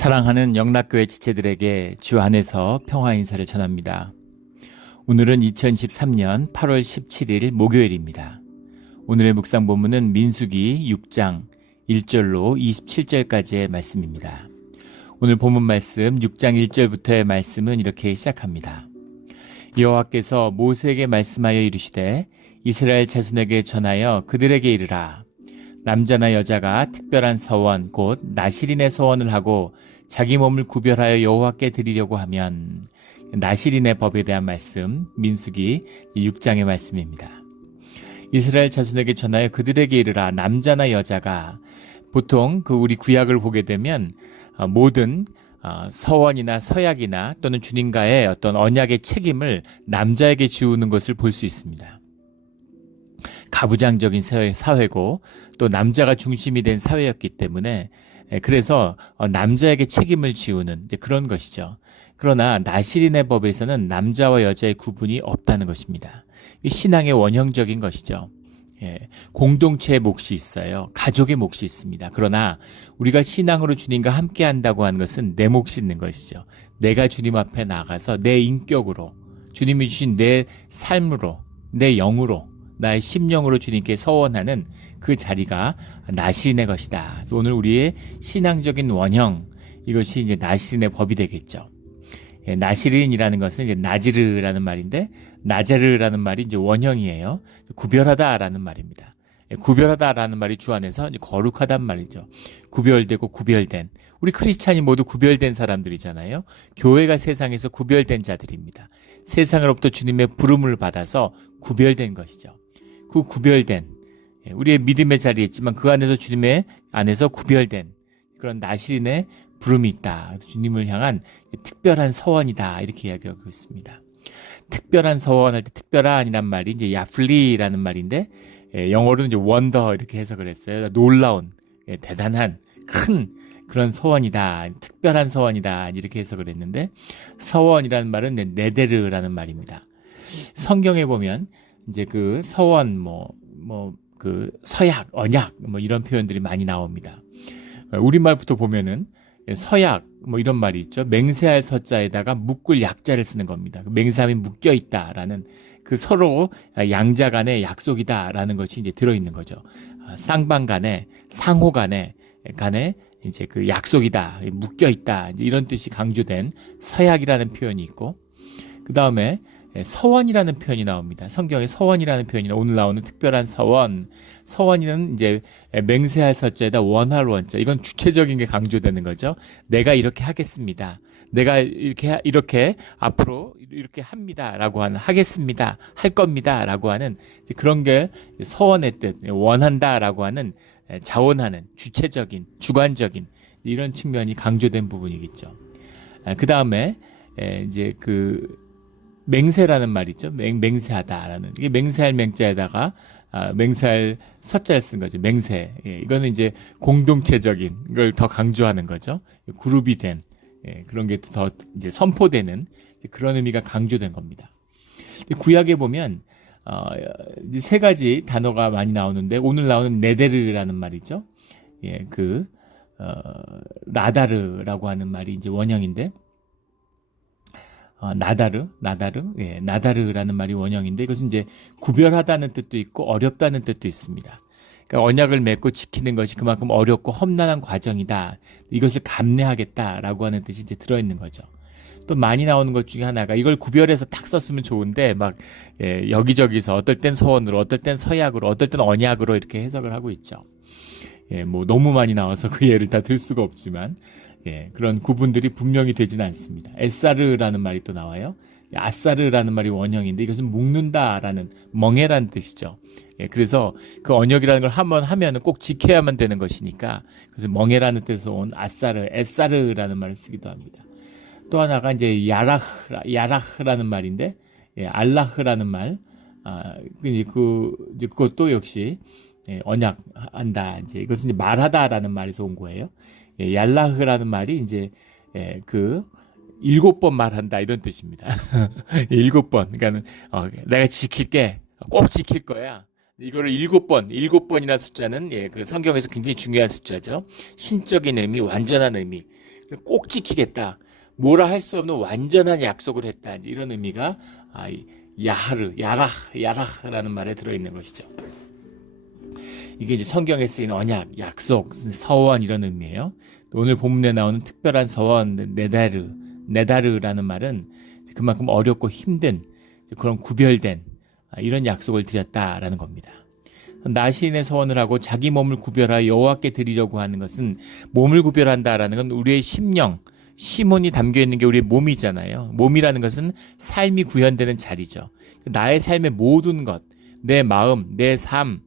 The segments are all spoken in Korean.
사랑하는 영락교회 지체들에게 주 안에서 평화 인사를 전합니다. 오늘은 2013년 8월 17일 목요일입니다. 오늘의 묵상 본문은 민수기 6장 1절로 27절까지의 말씀입니다. 오늘 본문 말씀 6장 1절부터의 말씀은 이렇게 시작합니다. 여호와께서 모세에게 말씀하여 이르시되 이스라엘 자손에게 전하여 그들에게 이르라. 남자나 여자가 특별한 서원 곧 나실인의 서원을 하고 자기 몸을 구별하여 여호와께 드리려고 하면, 나실인의 법에 대한 말씀, 민수기 6장의 말씀입니다. 이스라엘 자손에게 전하여 그들에게 이르라. 남자나 여자가, 보통 우리 구약을 보게 되면 모든 서원이나 서약이나 또는 주님과의 어떤 언약의 책임을 남자에게 지우는 것을 볼 수 있습니다. 가부장적인 사회고 또 남자가 중심이 된 사회였기 때문에 그래서 남자에게 책임을 지우는 그런 것이죠. 그러나 나실인의 법에서는 남자와 여자의 구분이 없다는 것입니다. 신앙의 원형적인 것이죠. 공동체의 몫이 있어요. 가족의 몫이 있습니다. 그러나 우리가 신앙으로 주님과 함께 한다고 하는 것은 내 몫이 있는 것이죠. 내가 주님 앞에 나가서 내 인격으로, 주님이 주신 내 삶으로, 내 영으로, 나의 심령으로 주님께 서원하는 그 자리가 나실인의 것이다. 그래서 오늘 우리의 신앙적인 원형, 이것이 이제 나실인의 법이 되겠죠. 나실인이라는 것은 이제 나지르라는 말인데, 나자르라는 말이 이제 원형이에요. 구별하다라는 말입니다. 구별하다라는 말이 주 안에서 이제 거룩하단 말이죠. 구별되고 구별된. 우리 크리스찬이 모두 구별된 사람들이잖아요. 교회가 세상에서 구별된 자들입니다. 세상으로부터 주님의 부름을 받아서 구별된 것이죠. 그 구별된, 우리의 믿음의 자리에 있지만 그 안에서 주님의 안에서 구별된 그런 나실인의 부름이 있다. 주님을 향한 특별한 서원이다. 이렇게 이야기하고 있습니다. 특별한 서원할 때 특별한이란 말이 이제 야플리라는 말인데, 영어로는 이제 원더 이렇게 해석을 했어요. 놀라운, 대단한, 큰 그런 서원이다. 특별한 서원이다. 이렇게 해석을 했는데, 서원이라는 말은 네데르라는 말입니다. 성경에 보면 이제 그 서원, 그 서약, 언약, 이런 표현들이 많이 나옵니다. 우리말부터 보면은 서약, 이런 말이 있죠. 맹세할 서자에다가 묶을 약자를 쓰는 겁니다. 맹세함이 묶여 있다라는 그 서로 양자 간의 약속이다라는 것이 이제 들어있는 거죠. 쌍방 간에, 상호 간에 이제 그 약속이다, 묶여 있다, 이런 뜻이 강조된 서약이라는 표현이 있고, 그 다음에 서원이라는 표현이 나옵니다. 성경에 서원이라는 표현이 오늘 나오는 특별한 서원. 서원이는 이제 맹세할 서자에다 원할 원자. 이건 주체적인 게 강조되는 거죠. 내가 이렇게 하겠습니다. 내가 이렇게 앞으로 이렇게 합니다라고 하는, 하겠습니다, 할 겁니다라고 하는 그런 게 서원의 뜻, 원한다라고 하는 자원하는 주체적인, 주관적인 이런 측면이 강조된 부분이겠죠. 그 다음에 이제 맹세라는 말 있죠. 맹세하다라는, 이게 맹세할 맹자에다가 맹세할 서자를 쓴 거죠. 맹세. 이거는 이제 공동체적인 걸 더 강조하는 거죠. 그룹이 된, 그런 게 더 이제 선포되는 그런 의미가 강조된 겁니다. 구약에 보면 세 가지 단어가 많이 나오는데, 오늘 나오는 네데르라는 말이죠. 라다르라고 하는 말이 이제 원형인데, 나다르라는 말이 원형인데, 이것은 이제 구별하다는 뜻도 있고 어렵다는 뜻도 있습니다. 그러니까 언약을 맺고 지키는 것이 그만큼 어렵고 험난한 과정이다. 이것을 감내하겠다라고 하는 뜻이 이제 들어있는 거죠. 또 많이 나오는 것 중에 하나가, 이걸 구별해서 딱 썼으면 좋은데 여기저기서 어떨 땐 서원으로, 어떨 땐 서약으로, 어떨 땐 언약으로 이렇게 해석을 하고 있죠. 너무 많이 나와서 그 예를 다 들 수가 없지만, 그런 구분들이 분명히 되지는 않습니다. 에사르라는 말이 또 나와요. 아사르라는 말이 원형인데, 이것은 묶는다라는, 멍해라는 뜻이죠. 그래서 그 언약이라는 걸 한번 하면은 꼭 지켜야만 되는 것이니까, 그래서 멍해라는 뜻에서 온 에사르라는 말을 쓰기도 합니다. 또 하나가 이제 야라흐라는 말인데, 알라흐라는 말, 그것도 역시 언약한다. 이제 이것은 이제 말하다라는 말에서 온 거예요. 얄라흐라는 말이 이제 7번 말한다, 이런 뜻입니다. 7번. 그러니까는 내가 지킬게, 꼭 지킬 거야. 이거를 7번이라는 숫자는 그 성경에서 굉장히 중요한 숫자죠. 신적인 의미, 완전한 의미. 꼭 지키겠다. 뭐라 할 수 없는 완전한 약속을 했다. 이런 의미가 야라라는 말에 들어있는 것이죠. 이게 이제 성경에 쓰인 언약, 약속, 서원 이런 의미예요. 오늘 본문에 나오는 특별한 서원 네다르라는 말은 그만큼 어렵고 힘든 그런 구별된 이런 약속을 드렸다라는 겁니다. 나시린의 서원을 하고 자기 몸을 구별하여 여호와께 드리려고 하는 것은 몸을 구별한다라는 건 우리의 심혼이 담겨 있는 게 우리의 몸이잖아요. 몸이라는 것은 삶이 구현되는 자리죠. 나의 삶의 모든 것, 내 마음, 내 삶,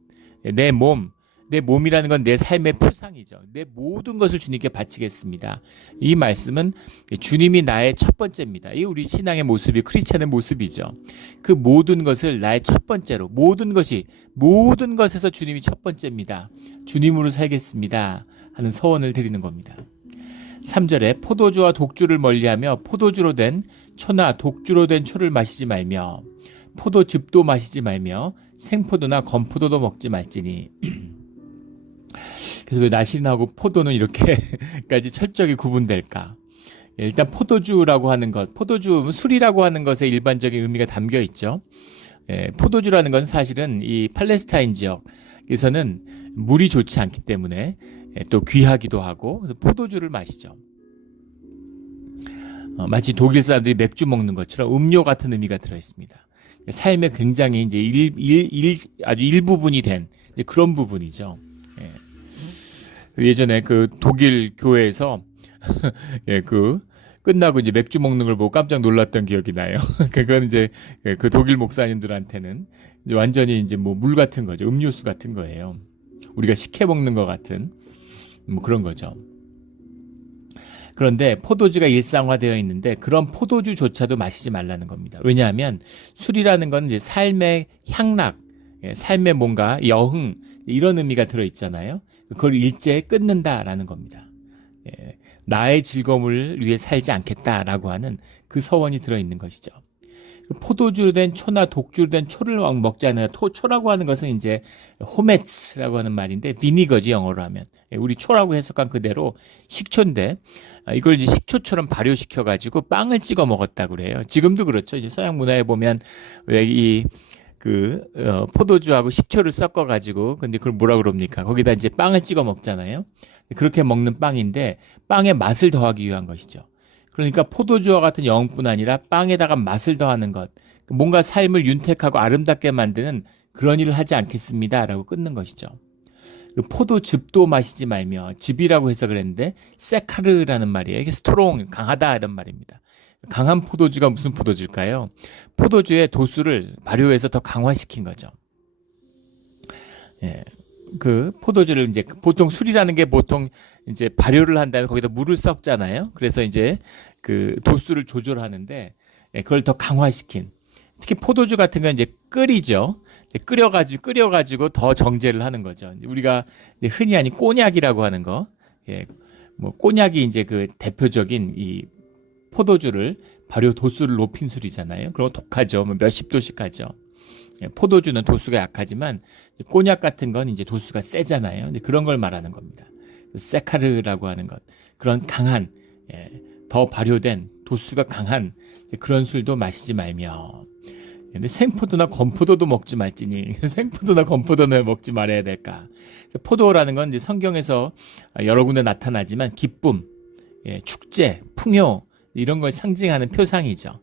내 몸, 내 몸이라는 건 내 삶의 표상이죠. 내 모든 것을 주님께 바치겠습니다. 이 말씀은 주님이 나의 첫 번째입니다. 이 우리 신앙의 모습이 크리스찬의 모습이죠. 그 모든 것을 나의 첫 번째로, 모든 것에서 주님이 첫 번째입니다. 주님으로 살겠습니다. 하는 서원을 드리는 겁니다. 3절에 포도주와 독주를 멀리하며 포도주로 된 초나 독주로 된 초를 마시지 말며 포도즙도 마시지 말며 생포도나 건포도도 먹지 말지니. 그래서 왜 나시린하고 포도는 이렇게까지 철저하게 구분될까? 일단 포도주라고 하는 것, 포도주 술이라고 하는 것에 일반적인 의미가 담겨 있죠. 포도주라는 건 사실은 이 팔레스타인 지역에서는 물이 좋지 않기 때문에 또 귀하기도 하고 그래서 포도주를 마시죠. 마치 독일 사람들이 맥주 먹는 것처럼 음료 같은 의미가 들어 있습니다. 삶의 굉장히 이제 아주 일부분이 된 이제 그런 부분이죠. 예전에 그 독일 교회에서 끝나고 이제 맥주 먹는 걸 보고 깜짝 놀랐던 기억이 나요. 그건 이제 그 독일 목사님들한테는 이제 완전히 이제 뭐 물 같은 거죠. 음료수 같은 거예요. 우리가 식혜 먹는 것 같은 뭐 그런 거죠. 그런데 포도주가 일상화되어 있는데 그런 포도주조차도 마시지 말라는 겁니다. 왜냐하면 술이라는 건 이제 삶의 향락, 삶의 뭔가 여흥 이런 의미가 들어 있잖아요. 그걸 일제에 끊는다라는 겁니다. 나의 즐거움을 위해 살지 않겠다라고 하는 그 서원이 들어 있는 것이죠. 포도주로 된 초나 독주로 된 초를 먹지 않으라. 초라고 하는 것은 이제 호메츠라고 하는 말인데 비니거지 영어로 하면. 우리 초라고 해석한 그대로 식초인데 이걸 이제 식초처럼 발효시켜 가지고 빵을 찍어 먹었다고 그래요. 지금도 그렇죠. 이제 서양 문화에 보면 왜 포도주하고 식초를 섞어 가지고 근데 그걸 뭐라 그럽니까? 거기다 이제 빵을 찍어 먹잖아요. 그렇게 먹는 빵인데 빵의 맛을 더하기 위한 것이죠. 그러니까 포도주와 같은 영뿐 아니라 빵에다가 맛을 더하는 것, 뭔가 삶을 윤택하고 아름답게 만드는 그런 일을 하지 않겠습니다라고 끊는 것이죠. 그리고 포도즙도 마시지 말며, 즙이라고 해석을 했는데 세카르라는 말이에요. 이게 스트롱, 강하다 이런 말입니다. 강한 포도주가 무슨 포도주일까요? 포도주의 도수를 발효해서 더 강화시킨 거죠. 그 포도주를 이제 보통 술이라는 게 보통 이제 발효를 한 다음에 거기다 물을 섞잖아요. 그래서 이제 그 도수를 조절하는데 그걸 더 강화시킨. 특히 포도주 같은 건 이제 끓이죠. 끓여가지고 더 정제를 하는 거죠. 우리가 흔히 아는 꼬냑이라고 하는 거. 뭐 꼬냑이 이제 그 대표적인 이 포도주를 발효 도수를 높인 술이잖아요. 그럼 독하죠. 뭐 몇십 도씩 하죠. 포도주는 도수가 약하지만 꼬냑 같은 건 이제 도수가 세잖아요. 그런 걸 말하는 겁니다. 세카르라고 하는 것, 그런 강한 더 발효된 도수가 강한 그런 술도 마시지 말며. 근데 생포도나 건포도도 먹지 말지니. 생포도나 건포도는 먹지 말아야 될까? 포도라는 건 이제 성경에서 여러 군데 나타나지만 기쁨, 축제, 풍요 이런 걸 상징하는 표상이죠.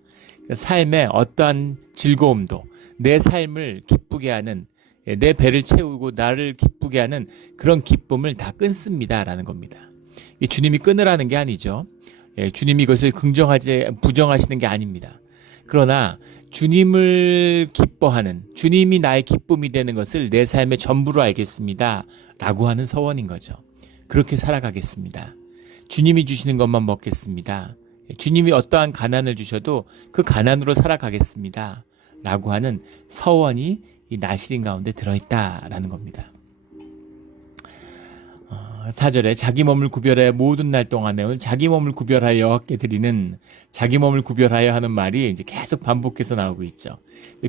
삶의 어떠한 즐거움도 내 삶을 기쁘게 하는, 내 배를 채우고 나를 기쁘게 하는 그런 기쁨을 다 끊습니다라는 겁니다. 주님이 끊으라는 게 아니죠. 주님이 이것을 부정하시는 게 아닙니다. 그러나 주님을 기뻐하는, 주님이 나의 기쁨이 되는 것을 내 삶의 전부로 알겠습니다 라고 하는 서원인 거죠. 그렇게 살아가겠습니다. 주님이 주시는 것만 먹겠습니다. 주님이 어떠한 가난을 주셔도 그 가난으로 살아가겠습니다 라고 하는 서원이 이 나시린 가운데 들어있다라는 겁니다. 4절에 자기 몸을 구별하여 모든 날 동안에, 오늘 자기 몸을 구별하여 여호와께 드리는, 자기 몸을 구별하여 하는 말이 이제 계속 반복해서 나오고 있죠.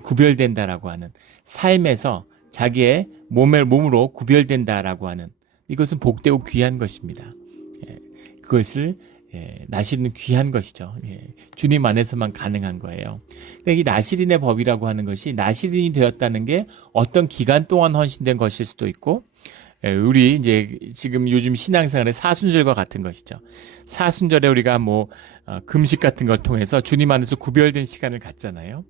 구별된다라고 하는, 삶에서 자기의 몸으로 구별된다라고 하는, 이것은 복되고 귀한 것입니다. 그것을 나시린은 귀한 것이죠. 주님 안에서만 가능한 거예요. 그러니까 이 나시린의 법이라고 하는 것이 나시린이 되었다는 게 어떤 기간 동안 헌신된 것일 수도 있고, 우리 이제 지금 요즘 신앙생활의 사순절과 같은 것이죠. 사순절에 우리가 금식 같은 걸 통해서 주님 안에서 구별된 시간을 갖잖아요.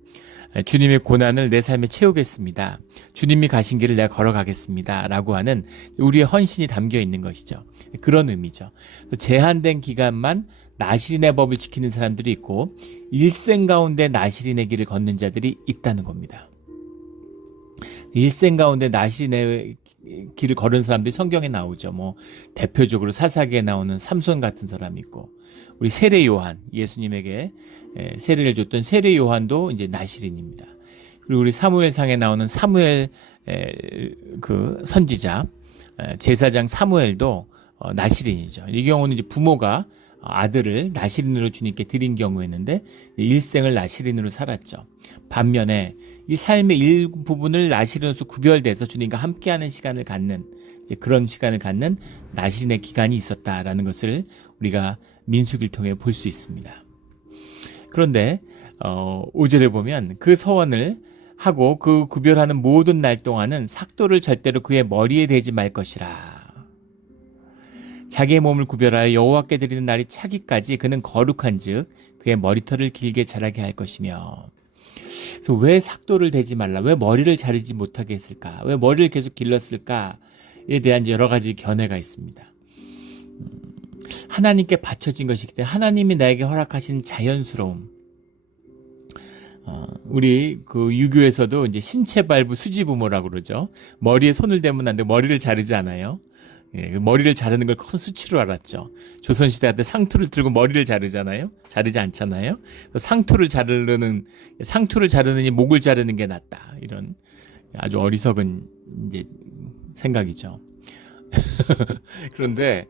주님의 고난을 내 삶에 채우겠습니다. 주님이 가신 길을 내가 걸어가겠습니다. 라고 하는 우리의 헌신이 담겨 있는 것이죠. 그런 의미죠. 제한된 기간만 나시린의 법을 지키는 사람들이 있고 일생 가운데 나시린의 길을 걷는 자들이 있다는 겁니다. 일생 가운데 나시린의 길을 걸은 사람들이 성경에 나오죠. 대표적으로 사사기에 나오는 삼손 같은 사람이 있고, 우리 세례 요한, 예수님에게 세례를 줬던 세례 요한도 이제 나시린입니다. 그리고 우리 사무엘상에 나오는 사무엘 그 선지자, 제사장 사무엘도 나시린이죠. 이 경우는 이제 부모가 아들을 나시린으로 주님께 드린 경우였는데 일생을 나시린으로 살았죠. 반면에 이 삶의 일부분을 나시린으로서 구별돼서 주님과 함께하는 시간을 갖는, 이제 그런 시간을 갖는 나시린의 기간이 있었다라는 것을 우리가 민수기를 통해 볼 수 있습니다. 그런데 5절에 보면 그 서원을 하고 그 구별하는 모든 날 동안은 삭도를 절대로 그의 머리에 대지 말 것이라. 자기의 몸을 구별하여 여호와께 드리는 날이 차기까지 그는 거룩한즉 그의 머리털을 길게 자라게 할 것이며. 그래서 왜 삭도를 대지 말라, 왜 머리를 자르지 못하게 했을까, 왜 머리를 계속 길렀을까에 대한 여러 가지 견해가 있습니다. 하나님께 바쳐진 것이기 때문에 하나님이 나에게 허락하신 자연스러움. 우리 그 유교에서도 이제 신체발부 수지부모라고 그러죠. 머리에 손을 대면 안 돼. 머리를 자르지 않아요. 머리를 자르는 걸 큰 수치로 알았죠. 조선시대 때 상투를 들고 머리를 자르잖아요. 자르지 않잖아요. 상투를 자르느니 목을 자르는 게 낫다. 이런 아주 어리석은 이제 생각이죠. 그런데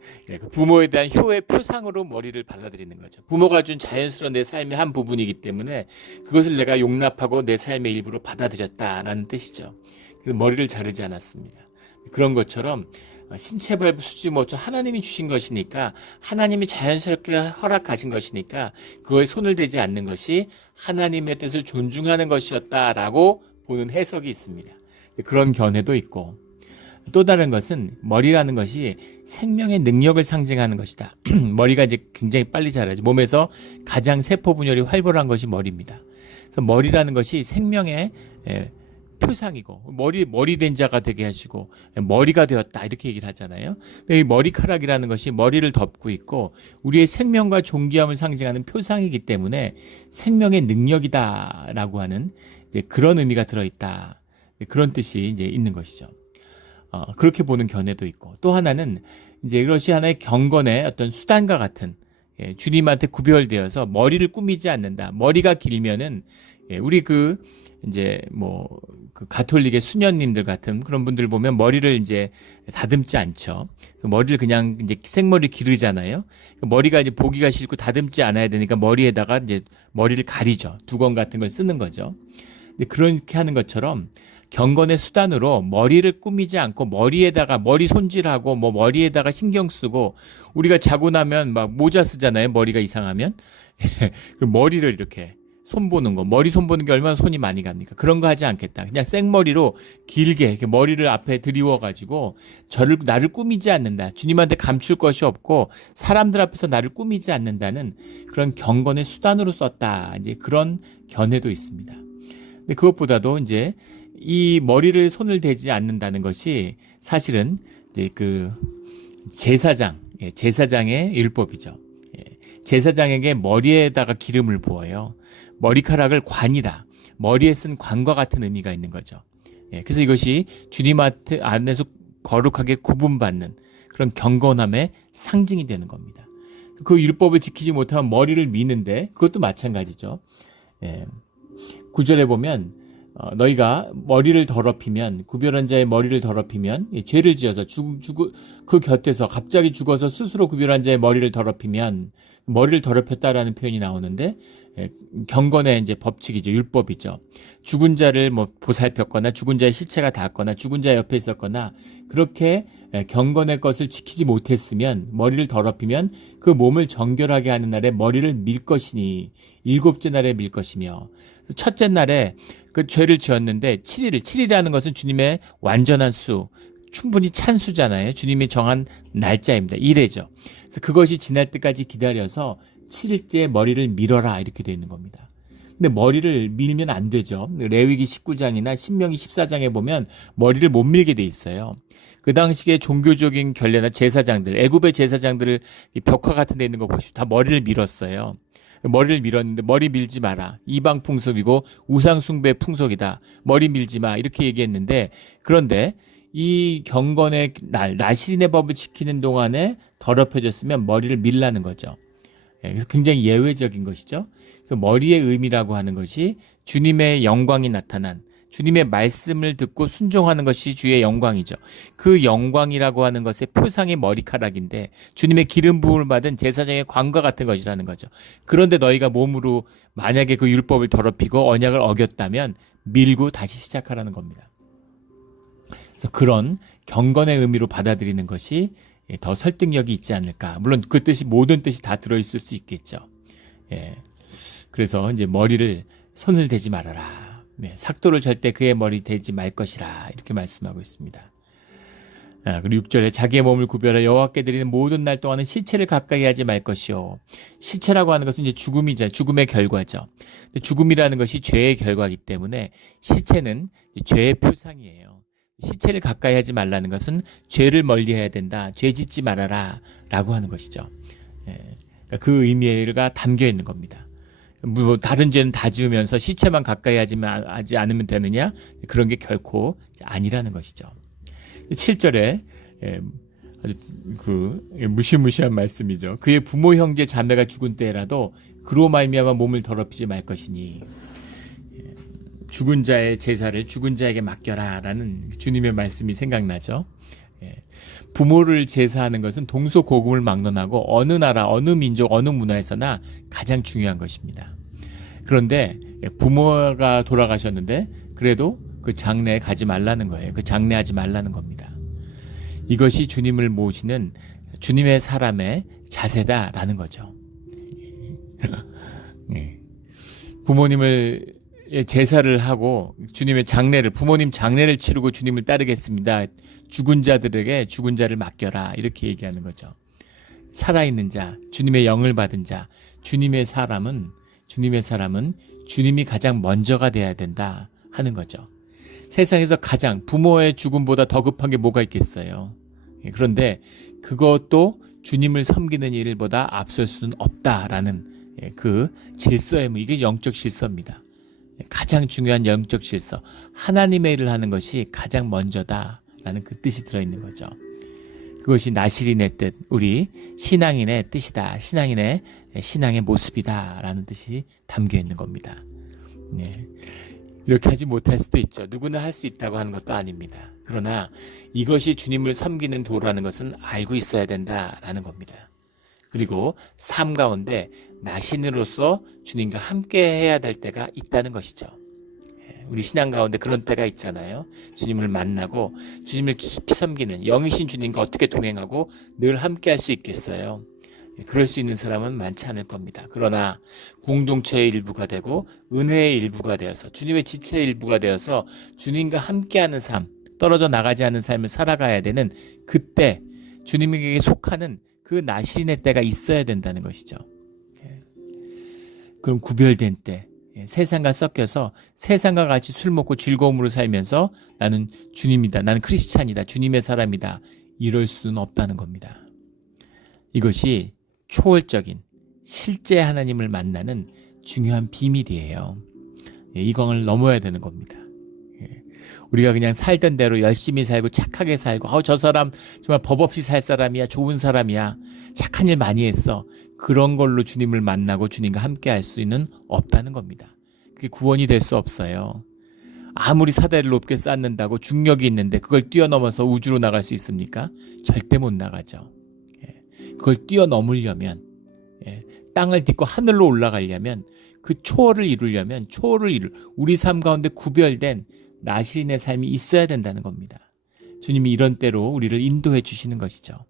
부모에 대한 효의 표상으로 머리를 받아들이는 거죠. 부모가 준 자연스러운 내 삶의 한 부분이기 때문에 그것을 내가 용납하고 내 삶의 일부로 받아들였다라는 뜻이죠. 그래서 머리를 자르지 않았습니다. 그런 것처럼 신체발부 수지모처 하나님이 주신 것이니까, 하나님이 자연스럽게 허락하신 것이니까 그거에 손을 대지 않는 것이 하나님의 뜻을 존중하는 것이었다라고 보는 해석이 있습니다. 그런 견해도 있고, 또 다른 것은 머리라는 것이 생명의 능력을 상징하는 것이다. 머리가 이제 굉장히 빨리 자라죠. 몸에서 가장 세포 분열이 활발한 것이 머리입니다. 그래서 머리라는 것이 생명의 표상이고, 머리 된 자가 되게 하시고 머리가 되었다 이렇게 얘기를 하잖아요. 근데 이 머리카락이라는 것이 머리를 덮고 있고 우리의 생명과 존귀함을 상징하는 표상이기 때문에 생명의 능력이다라고 하는 이제 그런 의미가 들어있다, 그런 뜻이 이제 있는 것이죠. 그렇게 보는 견해도 있고, 또 하나는 이제 이것이 하나의 경건의 어떤 수단과 같은, 주님한테 구별되어서 머리를 꾸미지 않는다. 머리가 길면은 우리 이제 그 가톨릭의 수녀님들 같은 그런 분들 보면 머리를 이제 다듬지 않죠. 머리를 그냥 이제 생머리 기르잖아요. 머리가 이제 보기가 싫고 다듬지 않아야 되니까 머리에다가 이제 머리를 가리죠. 두건 같은 걸 쓰는 거죠. 근데 그렇게 하는 것처럼 경건의 수단으로 머리를 꾸미지 않고 머리에다가 머리 손질하고 머리에다가 신경 쓰고, 우리가 자고 나면 막 모자 쓰잖아요. 머리가 이상하면. 머리를 이렇게 손보는 거, 머리 손보는 게 얼마나 손이 많이 갑니까? 그런 거 하지 않겠다. 그냥 생머리로 길게 이렇게 머리를 앞에 들이워가지고 나를 꾸미지 않는다. 주님한테 감출 것이 없고 사람들 앞에서 나를 꾸미지 않는다는 그런 경건의 수단으로 썼다. 이제 그런 견해도 있습니다. 근데 그것보다도 이제 이 머리를 손을 대지 않는다는 것이 사실은 이제 그 제사장의 율법이죠. 제사장에게 머리에다가 기름을 부어요. 머리카락을 관이다. 머리에 쓴 관과 같은 의미가 있는 거죠. 그래서 이것이 주님 안에서 거룩하게 구분받는 그런 경건함의 상징이 되는 겁니다. 그 율법을 지키지 못하면 머리를 미는데 그것도 마찬가지죠. 9절에 보면 너희가 머리를 더럽히면, 구별한 자의 머리를 더럽히면, 죄를 지어서 그 곁에서 갑자기 죽어서 스스로 구별한 자의 머리를 더럽히면, 머리를 더럽혔다라는 표현이 나오는데 경건의 이제 법칙이죠. 율법이죠. 죽은 자를 뭐 보살폈거나 죽은 자의 시체가 닿았거나 죽은 자 옆에 있었거나 그렇게 경건의 것을 지키지 못했으면 머리를 더럽히면 그 몸을 정결하게 하는 날에 머리를 밀 것이니 일곱째 날에 밀 것이며 첫째 날에 그 죄를 지었는데 7일이라는 것은 주님의 완전한 수 충분히 찬 수잖아요. 주님이 정한 날짜입니다. 이래죠. 그래서 그것이 지날 때까지 기다려서 7일째에 머리를 밀어라 이렇게 되어 있는 겁니다. 근데 머리를 밀면 안 되죠. 레위기 19장이나 신명기 14장에 보면 머리를 못 밀게 돼 있어요. 그 당시에 종교적인 결례나 제사장들, 애굽의 제사장들을 벽화 같은 데 있는 거 보시죠. 다 머리를 밀었어요. 머리를 밀었는데 머리 밀지 마라. 이방 풍속이고 우상 숭배 풍속이다. 머리 밀지 마. 이렇게 얘기했는데 그런데 이 경건의 날, 나실인의 법을 지키는 동안에 더럽혀졌으면 머리를 밀라는 거죠. 그래서 굉장히 예외적인 것이죠. 그래서 머리의 의미라고 하는 것이 주님의 영광이 나타난 주님의 말씀을 듣고 순종하는 것이 주의 영광이죠. 그 영광이라고 하는 것의 표상이 머리카락인데 주님의 기름 부음을 받은 제사장의 관과 같은 것이라는 거죠. 그런데 너희가 몸으로 만약에 그 율법을 더럽히고 언약을 어겼다면 밀고 다시 시작하라는 겁니다. 그래서 그런 경건의 의미로 받아들이는 것이 더 설득력이 있지 않을까. 물론 그 뜻이 모든 뜻이 다 들어있을 수 있겠죠. 그래서 이제 머리를 손을 대지 말아라. 삭도를 절대 그의 머리 대지 말 것이라 이렇게 말씀하고 있습니다. 그리고 6절에 자기의 몸을 구별하여 여호와께 드리는 모든 날 동안은 시체를 가까이 하지 말 것이요. 시체라고 하는 것은 이제 죽음이죠. 죽음의 결과죠. 죽음이라는 것이 죄의 결과이기 때문에 시체는 죄의 표상이에요. 시체를 가까이 하지 말라는 것은 죄를 멀리해야 된다. 죄 짓지 말아라 라고 하는 것이죠. 그러니까 그 의미가 담겨 있는 겁니다. 뭐 다른 죄는 다 지으면서 시체만 가까이 하지 않으면 되느냐? 그런 게 결코 아니라는 것이죠. 7절에 아주 그 무시무시한 말씀이죠. 그의 부모 형제 자매가 죽은 때라도 그로 말미암아 몸을 더럽히지 말 것이니 죽은 자의 제사를 죽은 자에게 맡겨라라는 주님의 말씀이 생각나죠. 부모를 제사하는 것은 동서고금을 막론하고 어느 나라, 어느 민족, 어느 문화에서나 가장 중요한 것입니다. 그런데 부모가 돌아가셨는데 그래도 그 장례에 가지 말라는 거예요. 그 장례하지 말라는 겁니다. 이것이 주님을 모시는 주님의 사람의 자세다라는 거죠. 부모님을 제사를 하고 주님의 장례를 부모님 장례를 치르고 주님을 따르겠습니다. 죽은 자들에게 죽은 자를 맡겨라 이렇게 얘기하는 거죠. 살아있는 자, 주님의 영을 받은 자, 주님의 사람은 주님이 가장 먼저가 돼야 된다 하는 거죠. 세상에서 가장 부모의 죽음보다 더 급한 게 뭐가 있겠어요. 그런데 그것도 주님을 섬기는 일보다 앞설 수는 없다라는 그 질서의 이게 영적 질서입니다. 가장 중요한 영적 질서, 하나님의 일을 하는 것이 가장 먼저다라는 그 뜻이 들어있는 거죠. 그것이 나실인의 뜻, 우리 신앙인의 뜻이다. 신앙의 모습이다라는 뜻이 담겨 있는 겁니다. 이렇게 하지 못할 수도 있죠. 누구나 할 수 있다고 하는 것도 아닙니다. 그러나 이것이 주님을 섬기는 도라는 것은 알고 있어야 된다라는 겁니다. 그리고 삶 가운데 나신으로서 주님과 함께 해야 될 때가 있다는 것이죠. 우리 신앙 가운데 그런 때가 있잖아요. 주님을 만나고 주님을 깊이 섬기는 영이신 주님과 어떻게 동행하고 늘 함께 할 수 있겠어요. 그럴 수 있는 사람은 많지 않을 겁니다. 그러나 공동체의 일부가 되고 은혜의 일부가 되어서 주님의 지체의 일부가 되어서 주님과 함께하는 삶, 떨어져 나가지 않는 삶을 살아가야 되는 그때 주님에게 속하는 그 나신의 때가 있어야 된다는 것이죠. 그럼 구별된 때 세상과 섞여서 세상과 같이 술 먹고 즐거움으로 살면서 나는 주님이다, 나는 크리스찬이다, 주님의 사람이다 이럴 수는 없다는 겁니다. 이것이 초월적인 실제 하나님을 만나는 중요한 비밀이에요. 이광을 넘어야 되는 겁니다. 우리가 그냥 살던 대로 열심히 살고 착하게 살고 저 사람 정말 법 없이 살 사람이야, 좋은 사람이야, 착한 일 많이 했어, 그런 걸로 주님을 만나고 주님과 함께 할 수는 없다는 겁니다. 그게 구원이 될 수 없어요. 아무리 사다리를 높게 쌓는다고 중력이 있는데 그걸 뛰어넘어서 우주로 나갈 수 있습니까? 절대 못 나가죠. 그걸 뛰어넘으려면 땅을 딛고 하늘로 올라가려면 그 초월을 이루려면 우리 삶 가운데 구별된 나실인의 삶이 있어야 된다는 겁니다. 주님이 이런 때로 우리를 인도해 주시는 것이죠.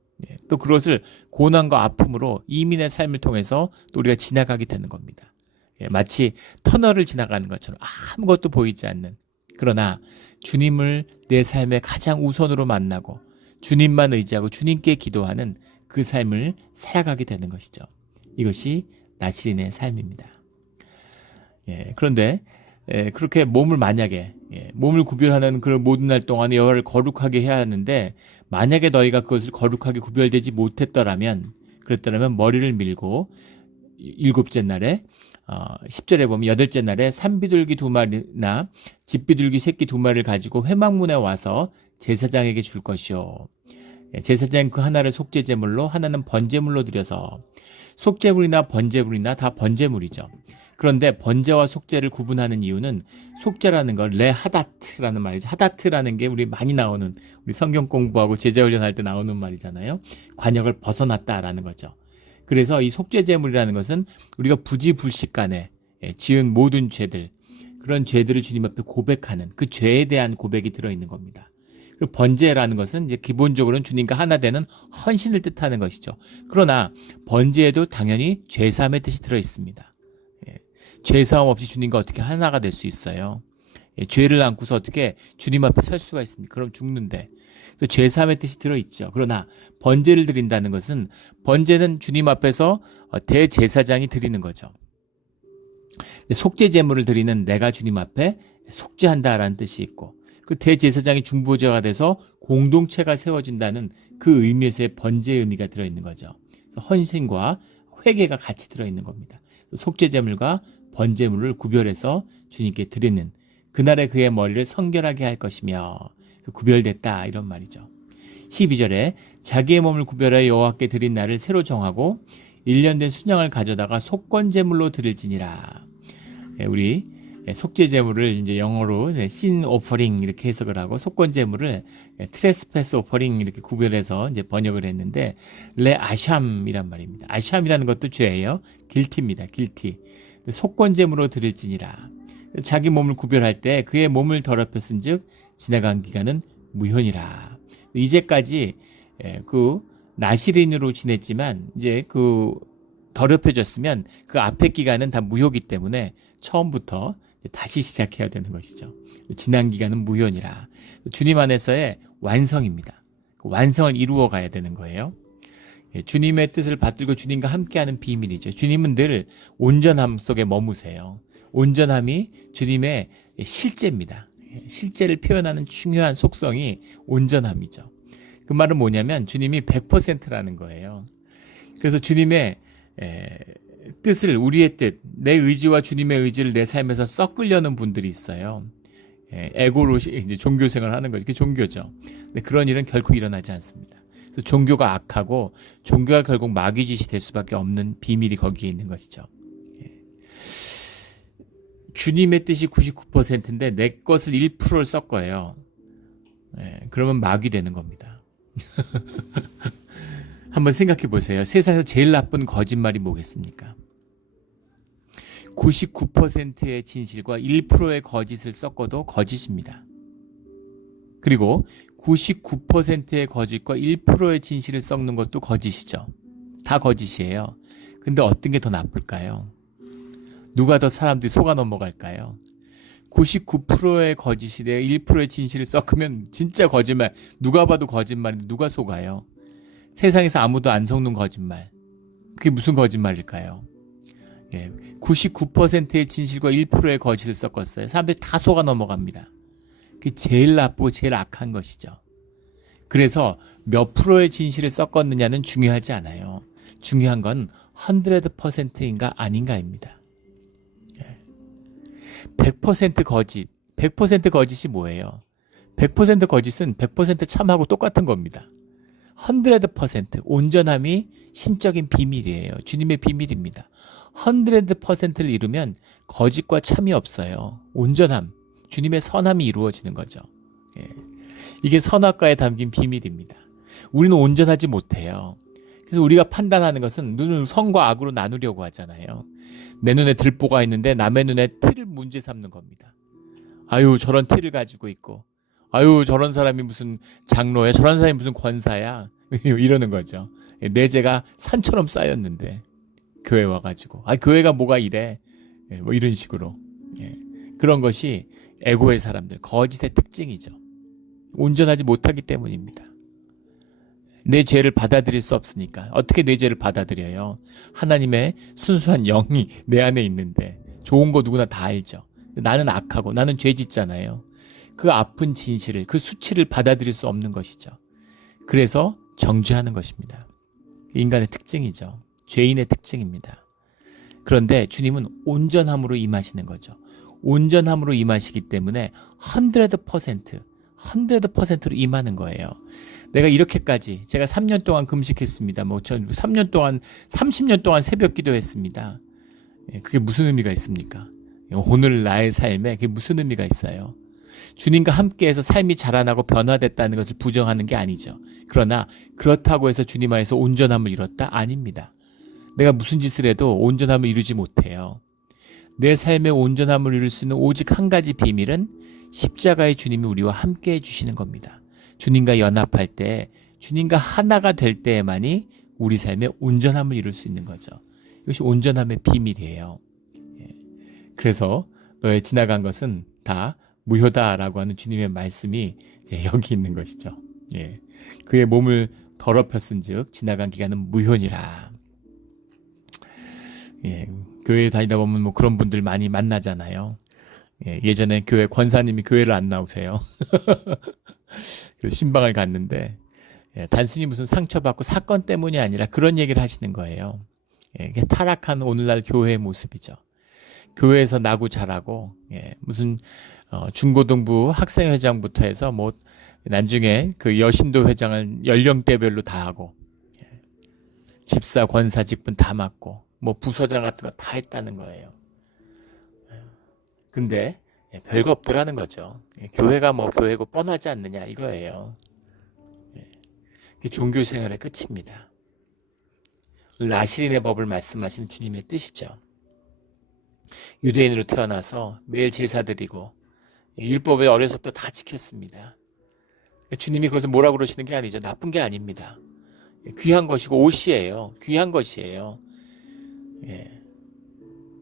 또 그것을 고난과 아픔으로 이민의 삶을 통해서 또 우리가 지나가게 되는 겁니다. 마치 터널을 지나가는 것처럼 아무것도 보이지 않는, 그러나 주님을 내 삶의 가장 우선으로 만나고 주님만 의지하고 주님께 기도하는 그 삶을 살아가게 되는 것이죠. 이것이 나실인의 삶입니다. 그런데 그렇게 몸을 구별하는 그런 모든 날 동안에 여호와를 거룩하게 해야 하는데, 만약에 너희가 그것을 거룩하게 구별되지 못했더라면, 그랬더라면 머리를 밀고 7째 날에 10절에 보면 8째 날에 산비둘기 2마리나 집비둘기 새끼 2마리를 가지고 회막문에 와서 제사장에게 줄 것이요. 제사장은 그 하나를 속죄제물로, 하나는 번제물로 드려서, 속죄물이나 번제물이나 다 번제물이죠. 그런데 번제와 속죄를 구분하는 이유는, 속죄라는 걸 레하다트라는 말이죠. 하다트라는 게 우리 많이 나오는, 우리 성경 공부하고 제자훈련할 때 나오는 말이잖아요. 관역을 벗어났다라는 거죠. 그래서 이 속죄제물이라는 것은 우리가 부지불식간에 지은 모든 죄들, 그런 죄들을 주님 앞에 고백하는 그 죄에 대한 고백이 들어있는 겁니다. 그리고 번제라는 것은 이제 기본적으로는 주님과 하나 되는 헌신을 뜻하는 것이죠. 그러나 번제에도 당연히 죄사함의 뜻이 들어있습니다. 죄사함 없이 주님과 어떻게 하나가 될 수 있어요? 죄를 안고서 어떻게 주님 앞에 설 수가 있습니까? 그럼 죽는데. 죄사함의 뜻이 들어있죠. 그러나 번제를 드린다는 것은, 번제는 주님 앞에서 대제사장이 드리는 거죠. 속죄제물을 드리는 내가 주님 앞에 속죄한다라는 뜻이 있고, 그 대제사장이 중보자가 돼서 공동체가 세워진다는 그 의미에서의 번제의 의미가 들어있는 거죠. 헌신과 회개가 같이 들어있는 겁니다. 속죄제물과 번제물을 구별해서 주님께 드리는, 그날에 그의 머리를 성결하게 할 것이며, 구별됐다, 이런 말이죠. 12절에 자기의 몸을 구별하여 여호와께 드린 날을 새로 정하고 1년 된 순양을 가져다가 속건제물로 드릴지니라. 우리 속죄제물을 이제 영어로 sin offering 이렇게 해석을 하고, 속건제물을 trespass offering 이렇게 구별해서 이제 번역을 했는데, 레 아샴이란 말입니다. 아샴이라는 것도 죄예요. guilty입니다. guilty. 속건제물로 드릴지니라. 자기 몸을 구별할 때 그의 몸을 더럽혔은즉 지나간 기간은 무효니라. 이제까지 그 나실인으로 지냈지만 이제 그 더럽혀졌으면 그 앞의 기간은 다 무효기 때문에 처음부터 다시 시작해야 되는 것이죠. 지난 기간은 무효니라. 주님 안에서의 완성입니다. 그 완성을 이루어 가야 되는 거예요. 주님의 뜻을 받들고 주님과 함께하는 비밀이죠. 주님은 늘 온전함 속에 머무세요. 온전함이 주님의 실제입니다. 실제를 표현하는 중요한 속성이 온전함이죠. 그 말은 뭐냐면 주님이 100%라는 거예요. 그래서 주님의 뜻을, 우리의 뜻, 내 의지와 주님의 의지를 내 삶에서 섞으려는 분들이 있어요. 에고로 이제 종교생활을 하는 거죠. 그게 종교죠. 근데 그런 일은 결코 일어나지 않습니다. 그래서 종교가 악하고 종교가 결국 마귀짓이 될 수밖에 없는 비밀이 거기에 있는 것이죠. 주님의 뜻이 99%인데 내 것을 1%를 섞어요. 그러면 마귀 되는 겁니다. 한번 생각해 보세요. 세상에서 제일 나쁜 거짓말이 뭐겠습니까? 99%의 진실과 1%의 거짓을 섞어도 거짓입니다. 그리고 99%의 거짓과 1%의 진실을 섞는 것도 거짓이죠. 다 거짓이에요. 근데 어떤 게 더 나쁠까요? 누가 더 사람들이 속아 넘어갈까요? 99%의 거짓이 내 1%의 진실을 섞으면 진짜 거짓말, 누가 봐도 거짓말인데 누가 속아요? 세상에서 아무도 안 속는 거짓말, 그게 무슨 거짓말일까요? 99%의 진실과 1%의 거짓을 섞었어요. 사람들이 다 속아 넘어갑니다. 그게 제일 나쁘고 제일 악한 것이죠. 그래서 몇 프로의 진실을 섞었느냐는 중요하지 않아요. 중요한 건 100%인가 아닌가입니다. 100% 거짓, 100% 거짓이 뭐예요? 100% 거짓은 100% 참하고 똑같은 겁니다. 100% 온전함이 신적인 비밀이에요. 주님의 비밀입니다. 100%를 이루면 거짓과 참이 없어요. 온전함, 주님의 선함이 이루어지는 거죠. 이게 선악과에 담긴 비밀입니다. 우리는 온전하지 못해요. 그래서 우리가 판단하는 것은 눈을 선과 악으로 나누려고 하잖아요. 내 눈에 들보가 있는데 남의 눈에 티를 문제 삼는 겁니다. 아유, 저런 티를 가지고 있고, 아유, 저런 사람이 무슨 장로야, 저런 사람이 무슨 권사야, 이러는 거죠. 내 죄가 산처럼 쌓였는데 교회 와가지고, 아, 교회가 뭐가 이래, 뭐 이런 식으로. 그런 것이 에고의 사람들, 거짓의 특징이죠. 온전하지 못하기 때문입니다. 내 죄를 받아들일 수 없으니까. 어떻게 내 죄를 받아들여요? 하나님의 순수한 영이 내 안에 있는데, 좋은 거 누구나 다 알죠. 나는 악하고 나는 죄 짓잖아요. 그 아픈 진실을, 그 수치를 받아들일 수 없는 것이죠. 그래서 정죄하는 것입니다. 인간의 특징이죠. 죄인의 특징입니다. 그런데 주님은 온전함으로 임하시는 거죠. 온전함으로 임하시기 때문에 100%로 임하는 거예요. 내가 이렇게까지, 제가 3년 동안 금식했습니다. 전 3년 동안, 30년 동안 새벽 기도했습니다. 그게 무슨 의미가 있습니까? 오늘 나의 삶에 그게 무슨 의미가 있어요? 주님과 함께해서 삶이 자라나고 변화됐다는 것을 부정하는 게 아니죠. 그러나 그렇다고 해서 주님 안에서 온전함을 이뤘다? 아닙니다. 내가 무슨 짓을 해도 온전함을 이루지 못해요. 내 삶의 온전함을 이룰 수 있는 오직 한 가지 비밀은 십자가의 주님이 우리와 함께 해주시는 겁니다. 주님과 연합할 때, 주님과 하나가 될 때에만이 우리 삶의 온전함을 이룰 수 있는 거죠. 이것이 온전함의 비밀이에요. 그래서 너의 지나간 것은 다 무효다라고 하는 주님의 말씀이 여기 있는 것이죠. 그의 몸을 더럽혔은즉 지나간 기간은 무효니라. 교회에 다니다 보면 뭐 그런 분들 많이 만나잖아요. 예전에 교회 권사님이 교회를 안 나오세요. 신방을 갔는데 단순히 무슨 상처받고 사건 때문이 아니라 그런 얘기를 하시는 거예요. 이게 타락한 오늘날 교회의 모습이죠. 교회에서 나고 자라고 무슨 중고등부 학생회장부터 해서 뭐 나중에 그 여신도 회장을 연령대별로 다 하고 집사 권사 직분 다 맡고 뭐 부서장 같은 거 다 했다는 거예요. 근데 별거 없더라는 거죠. 교회가 뭐 교회고 뻔하지 않느냐 이거예요. 그게 종교 생활의 끝입니다. 나실인의 법을 말씀하시는 주님의 뜻이죠. 유대인으로 태어나서 매일 제사 드리고 율법을 어려서부터 다 지켰습니다. 주님이 그것을 뭐라고 그러시는 게 아니죠. 나쁜 게 아닙니다. 귀한 것이고 옷이에요. 귀한 것이에요.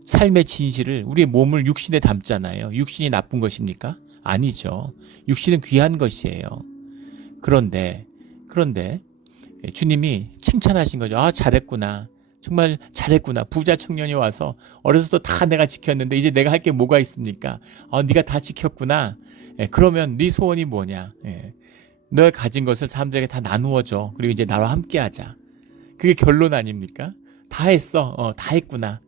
삶의 진실을, 우리의 몸을 육신에 담잖아요. 육신이 나쁜 것입니까? 아니죠. 육신은 귀한 것이에요. 그런데 주님이 칭찬하신 거죠. 아, 잘했구나. 정말 잘했구나. 부자 청년이 와서 어려서부터 다 내가 지켰는데 이제 내가 할 게 뭐가 있습니까? 네가 다 지켰구나. 그러면 네 소원이 뭐냐? 너의 가진 것을 사람들에게 다 나누어줘. 그리고 이제 나와 함께하자. 그게 결론 아닙니까? 다 했어. 다 했구나.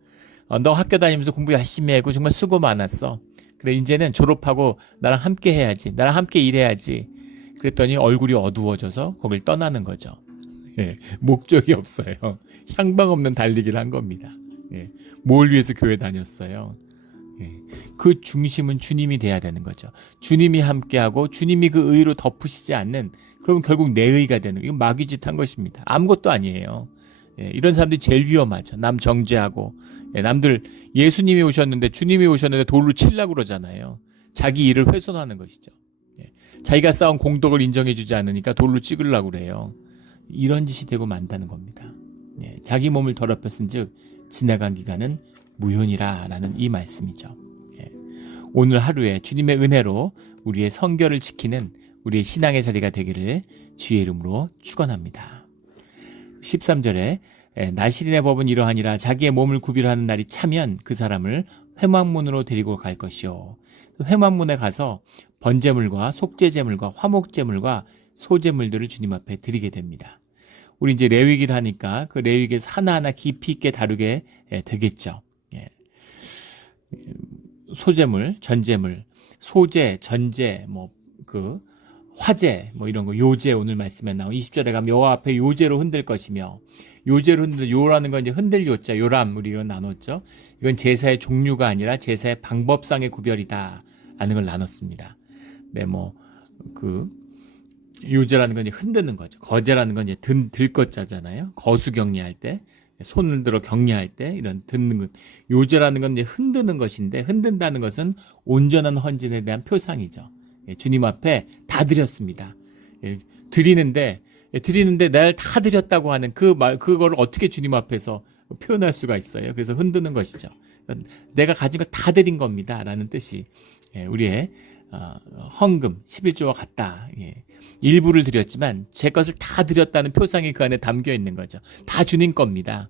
너 학교 다니면서 공부 열심히 하고 정말 수고 많았어. 그래, 이제는 졸업하고 나랑 함께 해야지. 나랑 함께 일해야지. 그랬더니 얼굴이 어두워져서 거길 떠나는 거죠. 목적이 없어요. 향방 없는 달리기를 한 겁니다. 뭘 위해서 교회 다녔어요? 그 중심은 주님이 돼야 되는 거죠. 주님이 함께하고 주님이 그 의로 덮으시지 않는, 그러면 결국 내 의가 되는, 이건 마귀짓 한 것입니다. 아무것도 아니에요. 이런 사람들이 제일 위험하죠. 남 정죄하고, 남들 예수님이 오셨는데 주님이 오셨는데 돌로 치려고 그러잖아요. 자기 일을 훼손하는 것이죠. 자기가 쌓은 공덕을 인정해주지 않으니까 돌로 찍으려고 그래요. 이런 짓이 되고 만다는 겁니다. 자기 몸을 더럽혔은즉 지나간 기간은 무효니라라는 이 말씀이죠. 오늘 하루에 주님의 은혜로 우리의 성결을 지키는 우리의 신앙의 자리가 되기를 주의 이름으로 축원합니다. 13절에 나실인의 법은 이러하니라. 자기의 몸을 구별하는 날이 차면 그 사람을 회막문으로 데리고 갈 것이요. 회막문에 가서 번제물과 속죄제물과 화목제물과 소제물들을 주님 앞에 드리게 됩니다. 우리 이제 레위기를 하니까 그 레위기에서 하나하나 깊이 있게 다루게 되겠죠. 소제물, 전제물, 소제, 전제, 화제, 이런 거, 요제, 오늘 말씀에 나온 20절에 가면 여호와 앞에 요제로 흔들 것이며, 요제로 흔들, 요라는 건 이제 흔들 요자, 요람, 우리 이건 나눴죠. 이건 제사의 종류가 아니라 제사의 방법상의 구별이다. 라는 걸 나눴습니다. 요제라는 건 이제 흔드는 거죠. 거제라는 건 이제 들것자잖아요. 거수경리할 때, 손을 들어 격리할 때 이런 듣는 것. 요제라는 건 이제 흔드는 것인데, 흔든다는 것은 온전한 헌신에 대한 표상이죠. 주님 앞에 다 드렸습니다. 드리는데 날 다 드렸다고 하는 그거를 어떻게 주님 앞에서 표현할 수가 있어요. 그래서 흔드는 것이죠. 내가 가진 거 다 드린 겁니다. 라는 뜻이 우리의 헌금 11조와 같다. 일부를 드렸지만 제 것을 다 드렸다는 표상이 그 안에 담겨 있는 거죠. 다 주님 겁니다.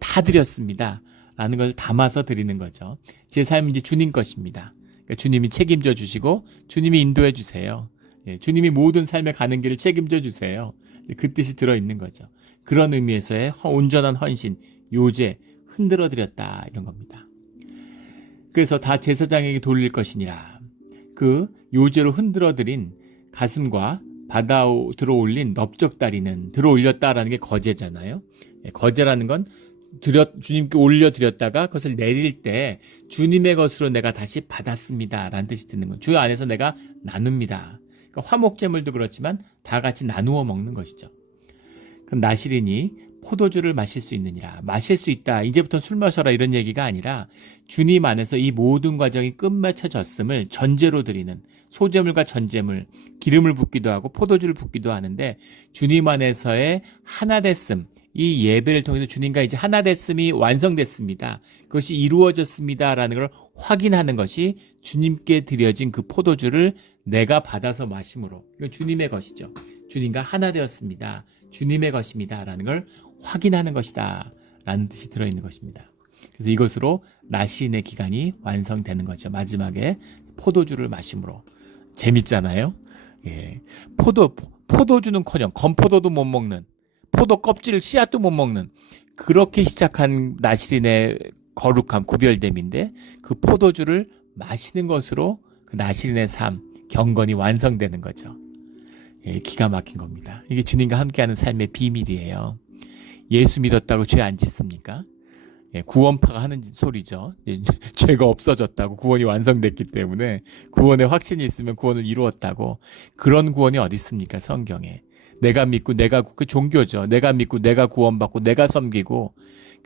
다 드렸습니다. 라는 걸 담아서 드리는 거죠. 제 삶은 이제 주님 것입니다. 그러니까 주님이 책임져 주시고 주님이 인도해 주세요. 주님이 모든 삶의 가는 길을 책임져 주세요. 그 뜻이 들어있는 거죠. 그런 의미에서의 온전한 헌신, 요제, 흔들어 드렸다 이런 겁니다. 그래서 다 제사장에게 돌릴 것이니라. 그 요제로 흔들어 드린 가슴과 받아 들어 올린 넓적다리는 들어 올렸다라는 게 거제잖아요. 거제라는 건 주님께 올려드렸다가 그것을 내릴 때 주님의 것으로 내가 다시 받았습니다 라는 뜻이 드는 거예요. 주 안에서 내가 나눕니다. 그러니까 화목제물도 그렇지만 다 같이 나누어 먹는 것이죠. 그럼 나시린이 포도주를 마실 수 있느니라. 마실 수 있다. 이제부터 술 마셔라 이런 얘기가 아니라 주님 안에서 이 모든 과정이 끝맺혀졌음을 전제로 드리는 소제물과 전제물, 기름을 붓기도 하고 포도주를 붓기도 하는데 주님 안에서의 하나 됐음, 이 예배를 통해서 주님과 이제 하나 됐음이 완성됐습니다. 그것이 이루어졌습니다라는 걸 확인하는 것이 주님께 드려진 그 포도주를 내가 받아서 마심으로, 이건 주님의 것이죠. 주님과 하나 되었습니다. 주님의 것입니다라는 걸 확인하는 것이다 라는 뜻이 들어있는 것입니다. 그래서 이것으로 나시인의 기간이 완성되는 거죠. 마지막에 포도주를 마심으로. 재밌잖아요. 포도주는커녕 건포도도 못 먹는, 포도 껍질 씨앗도 못 먹는, 그렇게 시작한 나시린의 거룩함, 구별됨인데 그 포도주를 마시는 것으로 그 나시린의 삶, 경건이 완성되는 거죠. 기가 막힌 겁니다. 이게 주님과 함께하는 삶의 비밀이에요. 예수 믿었다고 죄 안 짓습니까? 구원파가 하는 소리죠. 죄가 없어졌다고, 구원이 완성됐기 때문에 구원의 확신이 있으면 구원을 이루었다고. 그런 구원이 어디 있습니까? 성경에. 내가 믿고 그 종교죠. 내가 믿고 내가 구원받고 내가 섬기고,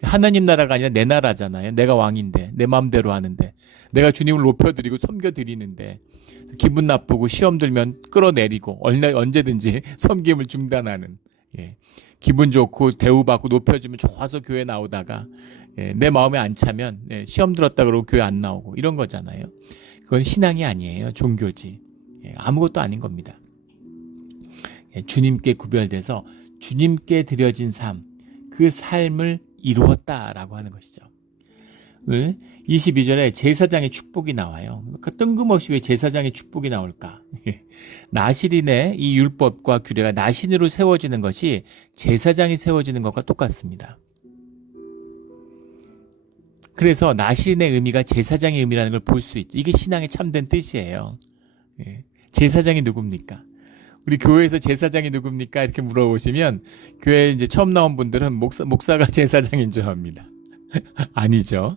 하나님 나라가 아니라 내 나라잖아요. 내가 왕인데 내 마음대로 하는데, 내가 주님을 높여드리고 섬겨드리는데 기분 나쁘고 시험 들면 끌어내리고 언제든지 섬김을 중단하는, 기분 좋고 대우받고 높여주면 좋아서 교회 나오다가 내 마음에 안 차면 시험 들었다 그러고 교회 안 나오고 이런 거잖아요. 그건 신앙이 아니에요. 종교지. 아무것도 아닌 겁니다. 주님께 구별돼서 주님께 드려진 삶, 그 삶을 이루었다라고 하는 것이죠. 22절에 제사장의 축복이 나와요. 그러니까 뜬금없이 왜 제사장의 축복이 나올까? 나시린의 이 율법과 규례가 나신으로 세워지는 것이 제사장이 세워지는 것과 똑같습니다. 그래서 나시린의 의미가 제사장의 의미라는 걸 볼 수 있죠. 이게 신앙의 참된 뜻이에요. 제사장이 누굽니까? 우리 교회에서 제사장이 누굽니까? 이렇게 물어보시면 교회에 이제 처음 나온 분들은 목사가 제사장인 줄 압니다. 아니죠.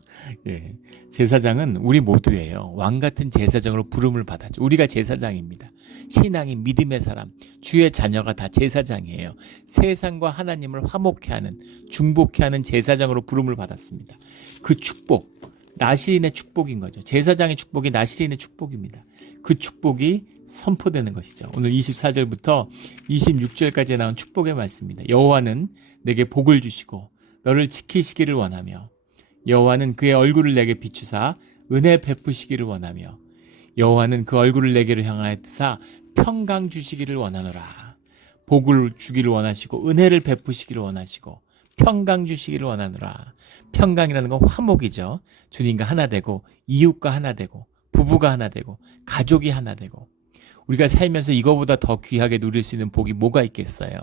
제사장은 우리 모두예요. 왕 같은 제사장으로 부름을 받았죠. 우리가 제사장입니다. 신앙이 믿음의 사람, 주의 자녀가 다 제사장이에요. 세상과 하나님을 화목케 하는, 중복케 하는 제사장으로 부름을 받았습니다. 그 축복, 나시린의 축복인 거죠. 제사장의 축복이 나시린의 축복입니다. 그 축복이 선포되는 것이죠. 오늘 24절부터 26절까지 나온 축복의 말씀입니다. 여호와는 내게 복을 주시고 너를 지키시기를 원하며, 여호와는 그의 얼굴을 내게 비추사 은혜 베푸시기를 원하며, 여호와는 그 얼굴을 내게로 향하여사 평강 주시기를 원하노라. 복을 주기를 원하시고 은혜를 베푸시기를 원하시고 평강 주시기를 원하노라. 평강이라는 건 화목이죠. 주님과 하나 되고 이웃과 하나 되고 부부가 하나 되고 가족이 하나 되고. 우리가 살면서 이거보다 더 귀하게 누릴 수 있는 복이 뭐가 있겠어요?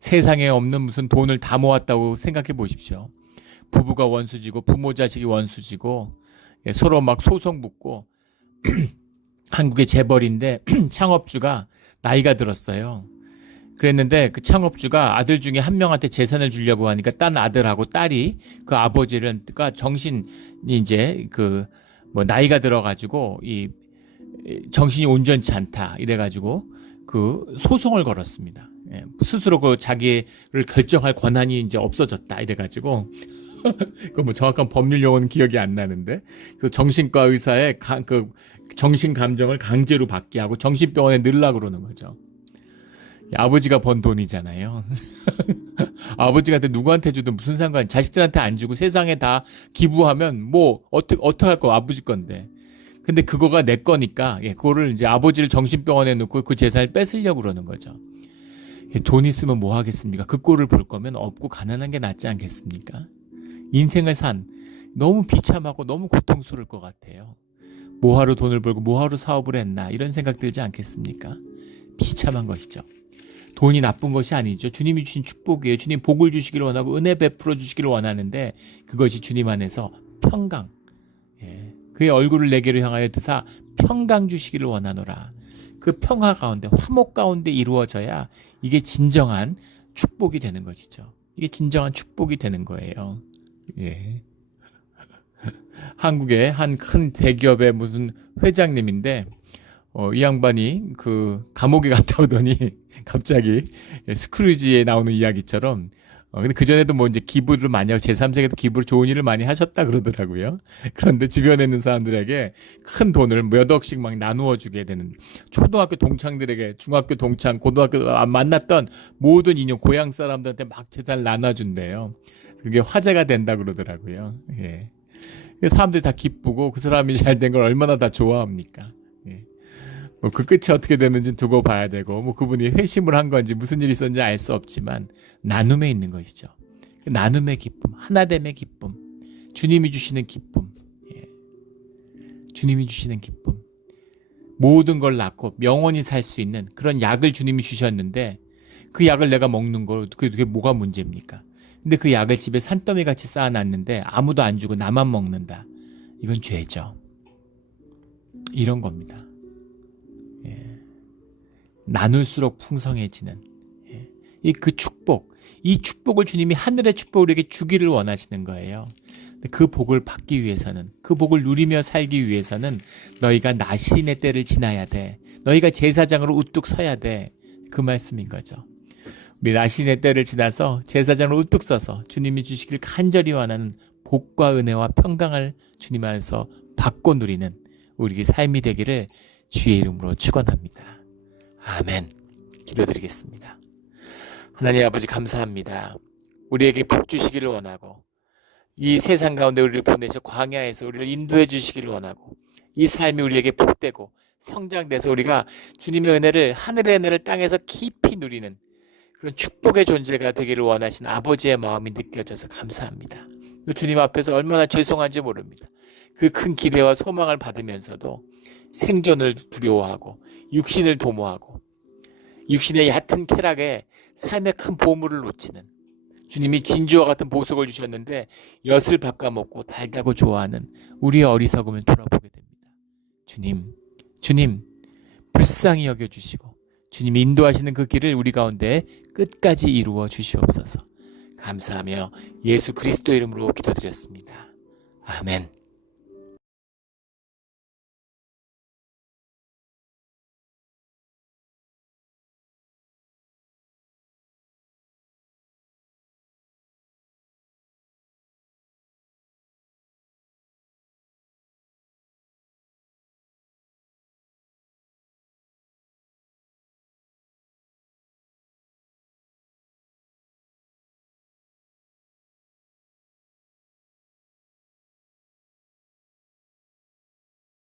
세상에 없는 무슨 돈을 다 모았다고 생각해 보십시오. 부부가 원수지고 부모 자식이 원수지고 서로 막 소송 붙고 한국의 재벌인데 창업주가 나이가 들었어요. 그랬는데 그 창업주가 아들 중에 한 명한테 재산을 주려고 하니까 딴 아들하고 딸이 그 아버지를, 그러니까 정신이 이제 나이가 들어가지고 이 정신이 온전치 않다 이래가지고 그 소송을 걸었습니다. 예, 스스로 그 자기를 결정할 권한이 이제 없어졌다 이래가지고 그 뭐 정확한 법률 용어는 기억이 안 나는데 그 정신과 의사의 그 정신 감정을 강제로 받게 하고 정신병원에 넣으려고 그러는 거죠. 아버지가 번 돈이잖아요. 아버지가 누구한테 주든 무슨 상관, 자식들한테 안 주고 세상에 다 기부하면 뭐 어떻게 할 거 아버지 건데. 근데 그거가 내 거니까 그거를 이제 아버지를 정신병원에 넣고 그 재산을 뺏으려고 그러는 거죠. 돈 있으면 뭐 하겠습니까? 그 꼴을 볼 거면 없고 가난한 게 낫지 않겠습니까? 인생을 너무 비참하고 너무 고통스러울 것 같아요. 뭐하러 돈을 벌고 뭐하러 사업을 했나 이런 생각 들지 않겠습니까? 비참한 것이죠. 돈이 나쁜 것이 아니죠. 주님이 주신 축복이에요. 주님 복을 주시기를 원하고 은혜 베풀어 주시기를 원하는데 그것이 주님 안에서 평강, 그의 얼굴을 내게로 향하여 드사 평강 주시기를 원하노라. 그 평화 가운데 화목 가운데 이루어져야 이게 진정한 축복이 되는 것이죠. 이게 진정한 축복이 되는 거예요. 예. 한국의 한 큰 대기업의 무슨 회장님인데 이 양반이 그 감옥에 갔다 오더니 갑자기 스크루지에 나오는 이야기처럼 근데 그전에도 뭐 이제 기부를 많이 하고 제3세계도 기부를 좋은 일을 많이 하셨다 그러더라고요. 그런데 주변에 있는 사람들에게 큰 돈을 몇 억씩 막 나누어 주게 되는 초등학교 동창들에게 중학교 동창, 고등학교 만났던 모든 인연 고향 사람들한테 막 재산을 나눠준대요. 그게 화제가 된다 그러더라고요. 예. 사람들이 다 기쁘고 그 사람이 잘 된 걸 얼마나 다 좋아합니까? 예. 뭐 그 끝이 어떻게 되는지 두고 봐야 되고 뭐 그분이 회심을 한 건지 무슨 일이 있었는지 알 수 없지만 나눔에 있는 것이죠. 나눔의 기쁨, 하나됨의 기쁨, 주님이 주시는 기쁨, 주님이 주시는 기쁨, 모든 걸 낳고 영원히 살 수 있는 그런 약을 주님이 주셨는데 그 약을 내가 먹는 거 그게 뭐가 문제입니까? 근데 그 약을 집에 산더미 같이 쌓아놨는데 아무도 안 주고 나만 먹는다. 이건 죄죠. 이런 겁니다. 나눌수록 풍성해지는 그 축복, 이 축복을 주님이 하늘의 축복을 우리에게 주기를 원하시는 거예요. 그 복을 받기 위해서는, 그 복을 누리며 살기 위해서는 너희가 나시린의 때를 지나야 돼. 너희가 제사장으로 우뚝 서야 돼. 그 말씀인 거죠. 우리 나시린의 때를 지나서 제사장으로 우뚝 서서 주님이 주시길 간절히 원하는 복과 은혜와 평강을 주님 안에서 받고 누리는 우리의 삶이 되기를 주의 이름으로 축원합니다. 아멘. 기도드리겠습니다. 하나님 아버지 감사합니다. 우리에게 복 주시기를 원하고 이 세상 가운데 우리를 보내셔 광야에서 우리를 인도해 주시기를 원하고 이 삶이 우리에게 복되고 성장돼서 우리가 주님의 은혜를 하늘의 은혜를 땅에서 깊이 누리는 그런 축복의 존재가 되기를 원하신 아버지의 마음이 느껴져서 감사합니다. 주님 앞에서 얼마나 죄송한지 모릅니다. 그 큰 기대와 소망을 받으면서도 생존을 두려워하고 육신을 도모하고 육신의 얕은 쾌락에 삶의 큰 보물을 놓치는 주님이 진주와 같은 보석을 주셨는데 엿을 바꿔먹고 달다고 좋아하는 우리의 어리석음을 돌아보게 됩니다. 주님 불쌍히 여겨주시고 주님 인도하시는 그 길을 우리 가운데 끝까지 이루어 주시옵소서. 감사하며 예수 그리스도 이름으로 기도드렸습니다. 아멘.